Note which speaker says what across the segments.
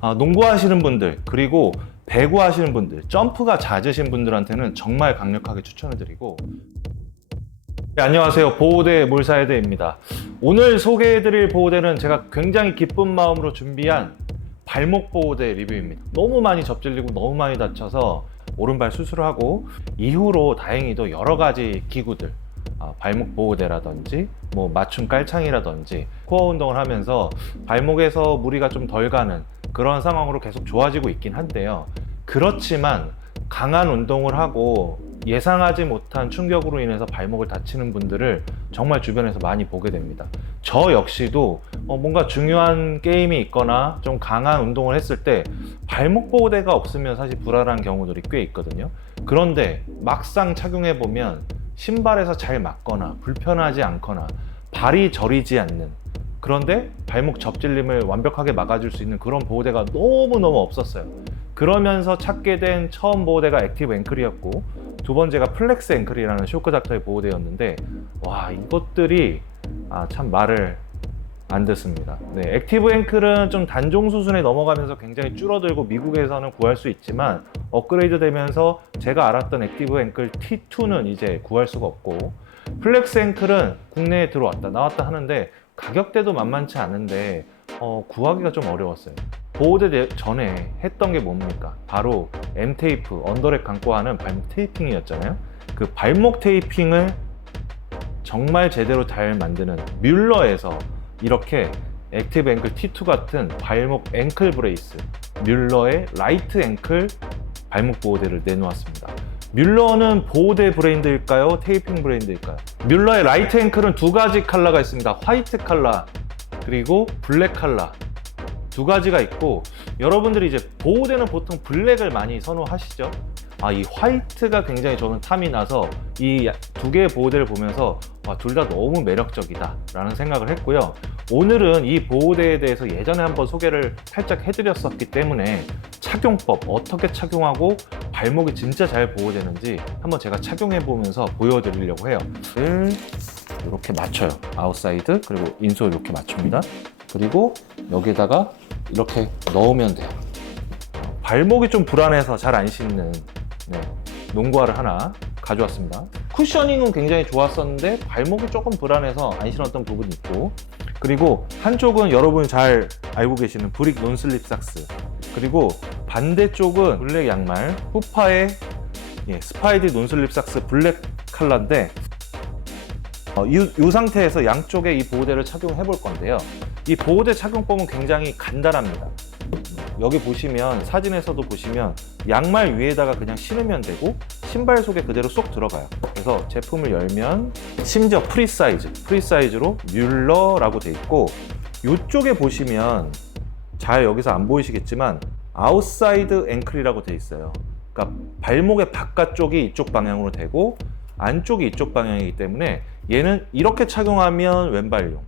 Speaker 1: 아, 농구 하시는 분들 그리고 배구 하시는 분들 점프가 잦으신 분들한테는 정말 강력하게 추천을 드리고. 네, 안녕하세요. 보호대 몰사헤드입니다. 오늘 소개해드릴 보호대는 제가 굉장히 기쁜 마음으로 준비한 발목 보호대 리뷰입니다. 너무 많이 접질리고 너무 많이 다쳐서 오른발 수술을 하고 이후로 다행히도 여러 가지 기구들 아, 발목 보호대라든지 뭐 맞춤 깔창이라든지 코어 운동을 하면서 발목에서 무리가 좀 덜 가는 그런 상황으로 계속 좋아지고 있긴 한데요. 그렇지만 강한 운동을 하고 예상하지 못한 충격으로 인해서 발목을 다치는 분들을 정말 주변에서 많이 보게 됩니다. 저 역시도 어, 뭔가 중요한 게임이 있거나 좀 강한 운동을 했을 때 발목 보호대가 없으면 사실 불안한 경우들이 꽤 있거든요. 그런데 막상 착용해 보면 신발에서 잘 맞거나 불편하지 않거나 발이 저리지 않는 그런데 발목 접질림을 완벽하게 막아줄 수 있는 그런 보호대가 너무너무 없었어요. 그러면서 찾게 된 처음 보호대가 액티브 앵클이었고 두 번째가 플렉스 앵클이라는 쇼크닥터의 보호대였는데 와 이것들이 아, 참 말을 안 듣습니다. 네, 액티브 앵클은 좀 단종 수준에 넘어가면서 굉장히 줄어들고 미국에서는 구할 수 있지만 업그레이드 되면서 제가 알았던 액티브 앵클 T2는 이제 구할 수가 없고 플렉스 앵클은 국내에 들어왔다 나왔다 하는데 가격대도 만만치 않은데 어, 구하기가 좀 어려웠어요. 보호대 대- 전에 했던 게 뭡니까? 바로 M 테이프, 언더랩 감고 하는 발목 테이핑이었잖아요. 그 발목 테이핑을 정말 제대로 잘 만드는 뮬러에서 이렇게 액티브 앵클 T2 같은 발목 앵클 브레이스, 뮬러의 라이트 앵클 발목 보호대를 내놓았습니다. 뮬러는 보호대 브랜드일까요? 테이핑 브랜드일까요? 뮬러의 라이트 앵클은 두 가지 컬러가 있습니다. 화이트 컬러 그리고 블랙 컬러 두 가지가 있고 여러분들이 이제 보호대는 보통 블랙을 많이 선호하시죠. 아, 이 화이트가 굉장히 저는 탐이 나서 이 두 개의 보호대를 보면서 둘다 너무 매력적이다라는 생각을 했고요. 오늘은 이 보호대에 대해서 예전에 한번 소개를 살짝 해드렸었기 때문에 착용법, 어떻게 착용하고 발목이 진짜 잘 보호되는지 한번 제가 착용해 보면서 보여드리려고 해요. 을 이렇게 맞춰요. 아웃사이드 그리고 인솔 이렇게 맞춥니다. 그리고 여기다가 이렇게 넣으면 돼요. 발목이 좀 불안해서 잘 안 신는 네, 농구화를 하나 가져왔습니다. 쿠셔닝은 굉장히 좋았었는데 발목이 조금 불안해서 안 신었던 부분이 있고 그리고 한쪽은 여러분이 잘 알고 계시는 브릭 논슬립 삭스 그리고 반대쪽은 블랙 양말 후파의 예, 스파이디 논슬립 삭스 블랙 컬러인데 어, 이, 이 상태에서 양쪽에 이 보호대를 착용해 볼 건데요. 이 보호대 착용법은 굉장히 간단합니다. 여기 보시면 사진에서도 보시면 양말 위에다가 그냥 신으면 되고 신발 속에 그대로 쏙 들어가요. 그래서 제품을 열면 심지어 프리 사이즈, 프리 사이즈로 뮬러라고 돼 있고 이쪽에 보시면 잘 여기서 안 보이시겠지만 아웃사이드 앵클이라고 돼 있어요. 그러니까 발목의 바깥쪽이 이쪽 방향으로 되고 안쪽이 이쪽 방향이기 때문에 얘는 이렇게 착용하면 왼발용,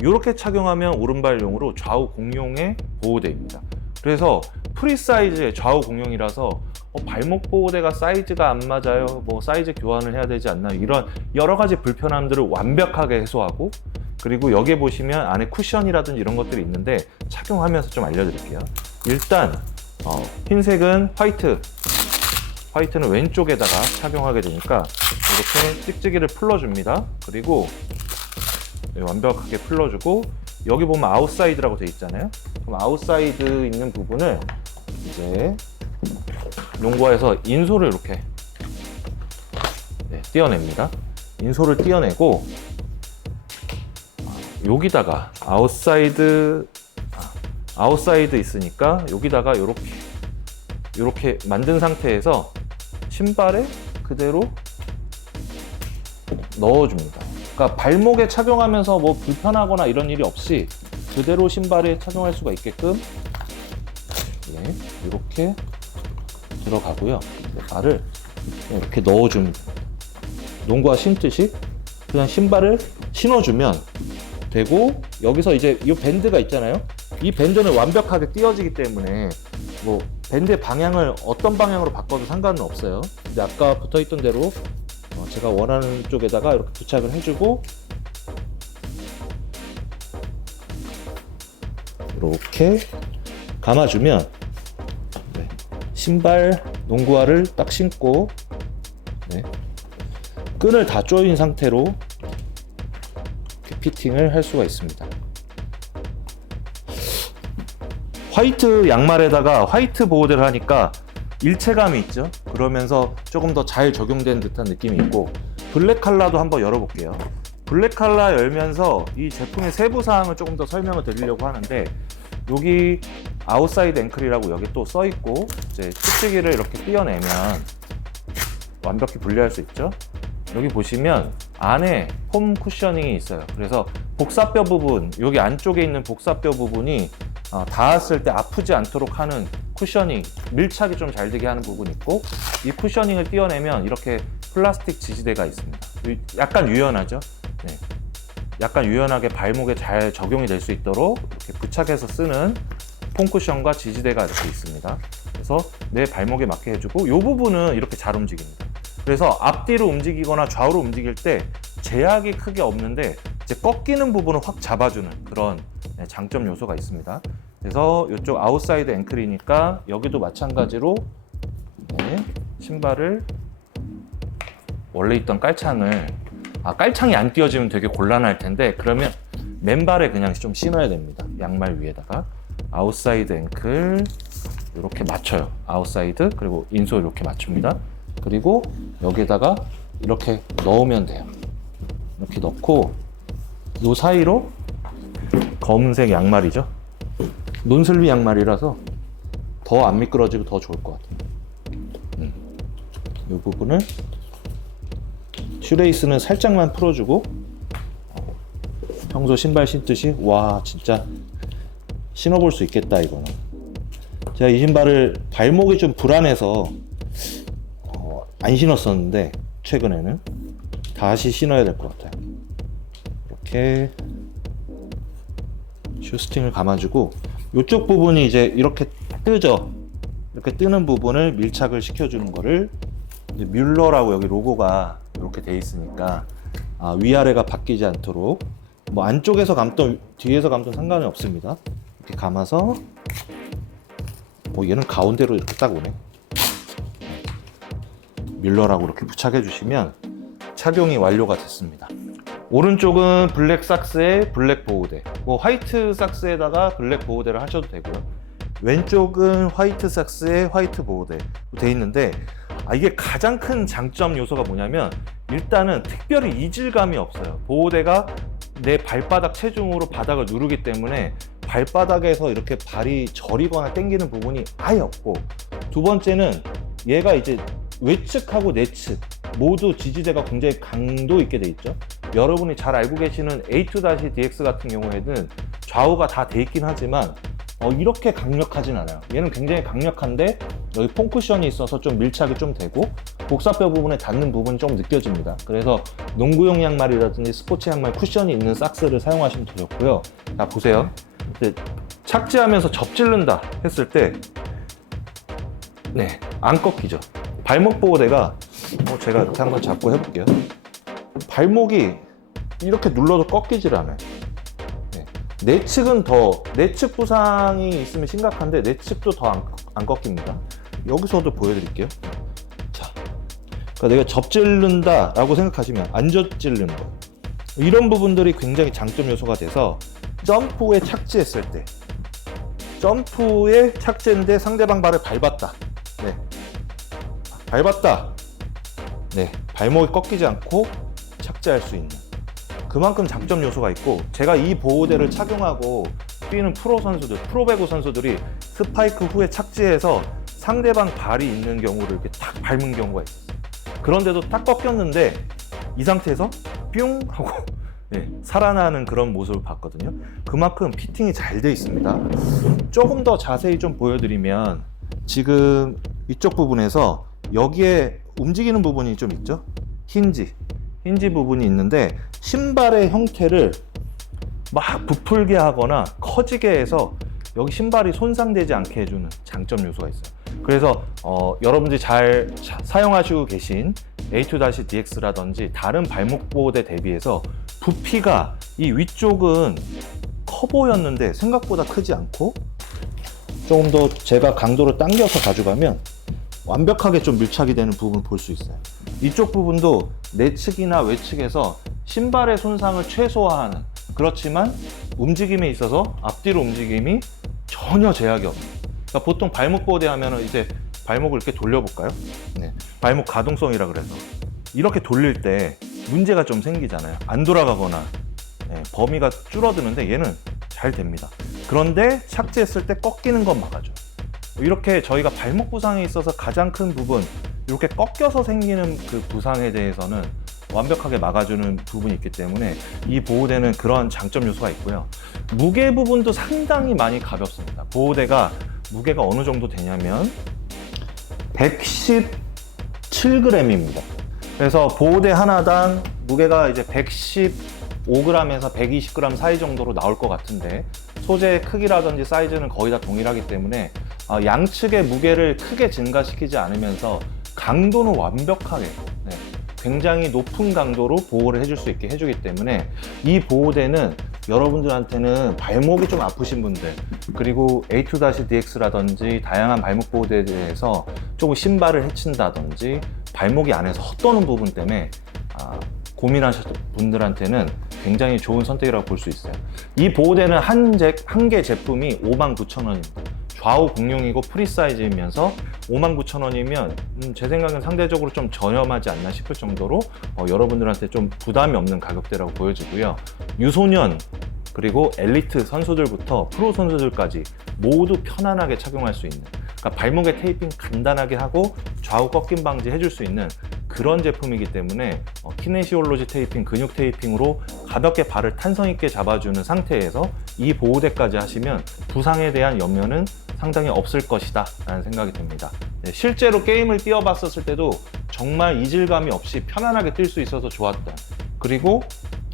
Speaker 1: 이렇게 착용하면 오른발용으로 좌우 공용의 보호대입니다. 그래서 프리 사이즈의 좌우 공용이라서 어, 발목 보호대가 사이즈가 안 맞아요. 뭐 사이즈 교환을 해야 되지 않나 이런 여러 가지 불편함들을 완벽하게 해소하고 그리고 여기에 보시면 안에 쿠션이라든지 이런 것들이 있는데 착용하면서 좀 알려드릴게요. 일단 어, 흰색은 화이트, 화이트는 왼쪽에다가 착용하게 되니까 이렇게 찍찍이를 풀러줍니다. 그리고 네, 완벽하게 풀러주고 여기 보면 아웃사이드라고 되어 있잖아요. 그럼 아웃사이드 있는 부분을 이제 농구화에서 인솔을 이렇게 네, 띄어냅니다. 인솔을 띄어내고 아, 여기다가 아웃사이드 아, 아웃사이드 있으니까 여기다가 이렇게 이렇게 만든 상태에서 신발에 그대로 넣어줍니다. 그러니까 발목에 착용하면서 뭐 불편하거나 이런 일이 없이 그대로 신발에 착용할 수가 있게끔 예, 이렇게 들어가고요. 네, 발을 이렇게 넣어줍니다. 농구화 신듯이 그냥 신발을 신어주면 되고 여기서 이제 이 밴드가 있잖아요. 이 밴드는 완벽하게 띄어지기 때문에 뭐 밴드의 방향을 어떤 방향으로 바꿔도 상관은 없어요. 근데 아까 붙어 있던 대로 어, 제가 원하는 쪽에다가 이렇게 부착을 해주고 이렇게 감아주면 네, 신발 농구화를 딱 신고 네, 끈을 다 조인 상태로 피팅을 할 수가 있습니다. 화이트 양말에다가 화이트 보호대를 하니까 일체감이 있죠. 그러면서 조금 더 잘 적용된 듯한 느낌이 있고 블랙 칼라도 한번 열어볼게요. 블랙 칼라 열면서 이 제품의 세부 사항을 조금 더 설명을 드리려고 하는데 여기 아웃사이드 앵클이라고 여기 또 써 있고 이제 끝지기를 이렇게 띄어내면 완벽히 분리할 수 있죠. 여기 보시면 안에 폼 쿠셔닝이 있어요. 그래서 복사뼈 부분, 여기 안쪽에 있는 복사뼈 부분이 어, 닿았을 때 아프지 않도록 하는 쿠셔닝, 밀착이 좀 잘 되게 하는 부분이 있고 이 쿠셔닝을 띄어내면 이렇게 플라스틱 지지대가 있습니다. 유- 약간 유연하죠? 네. 약간 유연하게 발목에 잘 적용이 될 수 있도록 이렇게 부착해서 쓰는 폼 쿠션과 지지대가 이렇게 있습니다. 그래서 내 발목에 맞게 해주고 이 부분은 이렇게 잘 움직입니다. 그래서 앞뒤로 움직이거나 좌우로 움직일 때 제약이 크게 없는데 이제 꺾이는 부분을 확 잡아주는 그런 네, 장점 요소가 있습니다. 그래서 이쪽 아웃사이드 앵클이니까 여기도 마찬가지로 네, 신발을 원래 있던 깔창을 아 깔창이 안 띄어지면 되게 곤란할 텐데 그러면 맨발에 그냥 좀 신어야 됩니다. 양말 위에다가 아웃사이드 앵클 이렇게 맞춰요. 아웃사이드 그리고 인솔 이렇게 맞춥니다. 그리고 여기다가 이렇게 넣으면 돼요. 이렇게 넣고 이 사이로 검은색 양말이죠. 논슬비 양말이라서 더 안 미끄러지고 더 좋을 것 같아요. 음. 이 부분을 슈레이스는 살짝만 풀어주고 평소 신발 신듯이 와 진짜 신어볼 수 있겠다 이거는 제가 이 신발을 발목이 좀 불안해서 어, 안 신었었는데 최근에는 다시 신어야 될 것 같아요 이렇게 슈스팅을 감아주고 이쪽 부분이 이제 이렇게 뜨죠 이렇게 뜨는 부분을 밀착을 시켜주는 거를 뮬러라고 여기 로고가 이렇게 돼 있으니까 아, 위아래가 바뀌지 않도록 뭐 안쪽에서 감든 뒤에서 감든 상관이 없습니다. 이렇게 감아서 뭐 얘는 가운데로 이렇게 딱 오네. 뮬러라고 이렇게 부착해 주시면 착용이 완료가 됐습니다. 오른쪽은 블랙 삭스에 블랙 보호대, 뭐 화이트 삭스에다가 블랙 보호대를 하셔도 되고요. 왼쪽은 화이트 삭스에 화이트 보호대 돼 있는데 아, 이게 가장 큰 장점 요소가 뭐냐면 일단은 특별히 이질감이 없어요. 보호대가 내 발바닥 체중으로 바닥을 누르기 때문에 발바닥에서 이렇게 발이 저리거나 당기는 부분이 아예 없고 두 번째는 얘가 이제 외측하고 내측 모두 지지대가 굉장히 강도 있게 돼 있죠. 여러분이 잘 알고 계시는 A2-DX 같은 경우에는 좌우가 다 돼 있긴 하지만 어, 이렇게 강력하진 않아요. 얘는 굉장히 강력한데 여기 폼 쿠션이 있어서 좀 밀착이 좀 되고 복사뼈 부분에 닿는 부분이 좀 느껴집니다. 그래서 농구용 양말이라든지 스포츠 양말 쿠션이 있는 삭스를 사용하시면 더 좋고요. 자 보세요. 착지하면서 접질른다 했을 때 네, 안 꺾이죠. 발목 보호대가 어, 제가 이렇게 한번 잡고 해볼게요. 발목이 이렇게 눌러도 꺾이질 않아요. 네. 내측은 더 내측 부상이 있으면 심각한데 내측도 더안 안 꺾입니다. 여기서도 보여드릴게요. 자, 그러니까 내가 접질른다라고 생각하시면 안 접질르는 거. 이런 부분들이 굉장히 장점 요소가 돼서 점프에 착지했을 때 점프에 착지했는데 상대방 발을 밟았다. 네. 밟았다. 네. 발목이 꺾이지 않고 착지할 수 있는. 그만큼 장점 요소가 있고 제가 이 보호대를 착용하고 뛰는 프로 선수들, 프로 배구 선수들이 스파이크 후에 착지해서 상대방 발이 있는 경우를 이렇게 탁 밟은 경우가 있었어요. 그런데도 딱 꺾였는데 이 상태에서 뿅 하고 네, 살아나는 그런 모습을 봤거든요. 그만큼 피팅이 잘 돼 있습니다. 조금 더 자세히 좀 보여드리면 지금 이쪽 부분에서 여기에 움직이는 부분이 좀 있죠? 힌지. 힌지 부분이 있는데 신발의 형태를 막 부풀게 하거나 커지게 해서 여기 신발이 손상되지 않게 해주는 장점 요소가 있어요. 그래서 어, 여러분들이 잘 자- 사용하시고 계신 A2-DX라든지 다른 발목 보호대 대비해서 부피가 이 위쪽은 커 보였는데 생각보다 크지 않고 조금 더 제가 강도를 당겨서 가져가면 완벽하게 좀 밀착이 되는 부분을 볼 수 있어요. 이쪽 부분도 내측이나 외측에서 신발의 손상을 최소화하는 그렇지만 움직임에 있어서 앞뒤로 움직임이 전혀 제약이 없는. 그러니까 보통 발목 보호대 하면은 이제 발목을 이렇게 돌려볼까요? 네. 발목 가동성이라 그래서 이렇게 돌릴 때 문제가 좀 생기잖아요. 안 돌아가거나 네, 범위가 줄어드는데 얘는 잘 됩니다. 그런데 착지했을 때 꺾이는 건 막아줘요. 이렇게 저희가 발목 부상에 있어서 가장 큰 부분 이렇게 꺾여서 생기는 그 부상에 대해서는 완벽하게 막아주는 부분이 있기 때문에 이 보호대는 그런 장점 요소가 있고요. 무게 부분도 상당히 많이 가볍습니다. 보호대가 무게가 어느 정도 되냐면 117g입니다. 그래서 보호대 하나당 무게가 이제 115g에서 120g 사이 정도로 나올 것 같은데 소재의 크기라든지 사이즈는 거의 다 동일하기 때문에 아, 양측의 무게를 크게 증가시키지 않으면서 강도는 완벽하게 네, 굉장히 높은 강도로 보호를 해줄 수 있게 해주기 때문에 이 보호대는 여러분들한테는 발목이 좀 아프신 분들 그리고 A2-DX라든지 다양한 발목 보호대에 대해서 조금 신발을 해친다든지 발목이 안에서 헛도는 부분 때문에 아, 고민하셨던 분들한테는 굉장히 좋은 선택이라고 볼 수 있어요. 이 보호대는 한, 제, 한개 제품이 59,000원입니다. 좌우 공룡이고 프리 사이즈이면서 59,000원이면 음, 제 생각엔 상대적으로 좀 저렴하지 않나 싶을 정도로 어, 여러분들한테 좀 부담이 없는 가격대라고 보여지고요. 유소년 그리고 엘리트 선수들부터 프로 선수들까지 모두 편안하게 착용할 수 있는 그러니까 발목에 테이핑 간단하게 하고 좌우 꺾임 방지 해줄 수 있는 그런 제품이기 때문에 어, 키네시올로지 테이핑, 근육 테이핑으로 가볍게 발을 탄성 있게 잡아주는 상태에서 이 보호대까지 하시면 부상에 대한 염려는 상당히 없을 것이다 라는 생각이 듭니다. 네, 실제로 게임을 뛰어봤었을 때도 정말 이질감이 없이 편안하게 뛸 수 있어서 좋았다. 그리고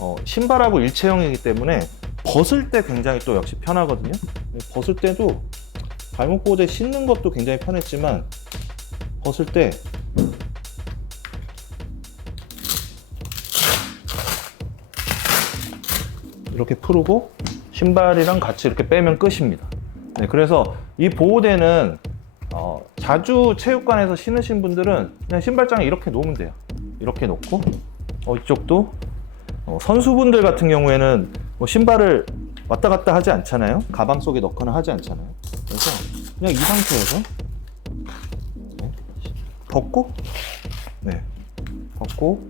Speaker 1: 어, 신발하고 일체형이기 때문에 벗을 때 굉장히 또 역시 편하거든요. 네, 벗을 때도 발목 보호대 신는 것도 굉장히 편했지만 벗을 때 이렇게 풀고 신발이랑 같이 이렇게 빼면 끝입니다. 네, 그래서 이 보호대는 어, 자주 체육관에서 신으신 분들은 그냥 신발장에 이렇게 놓으면 돼요. 이렇게 놓고 어, 이쪽도 어, 선수분들 같은 경우에는 뭐 신발을 왔다 갔다 하지 않잖아요. 가방 속에 넣거나 하지 않잖아요. 그래서 그냥 이 상태에서 네, 벗고 네, 벗고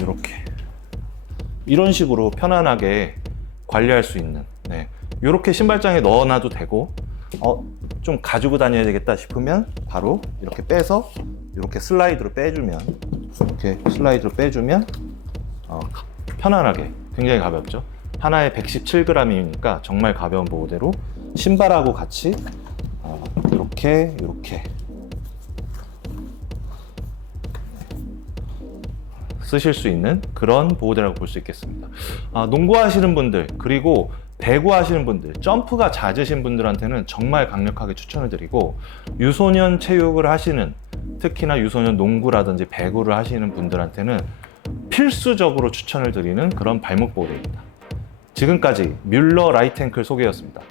Speaker 1: 이렇게 이런 식으로 편안하게 관리할 수 있는 네. 이렇게 신발장에 넣어놔도 되고 어, 좀 가지고 다녀야 되겠다 싶으면 바로 이렇게 빼서 이렇게 슬라이드로 빼주면 이렇게 슬라이드로 빼주면 어, 편안하게 굉장히 가볍죠 하나에 117g이니까 정말 가벼운 보호대로 신발하고 같이 어, 이렇게 이렇게 쓰실 수 있는 그런 보호대라고 볼 수 있겠습니다. 아, 농구하시는 분들 그리고 배구 하시는 분들, 점프가 잦으신 분들한테는 정말 강력하게 추천을 드리고 유소년 체육을 하시는 특히나 유소년 농구라든지 배구를 하시는 분들한테는 필수적으로 추천을 드리는 그런 발목 보호대입니다. 지금까지 뮬러 라이탱클 소개였습니다.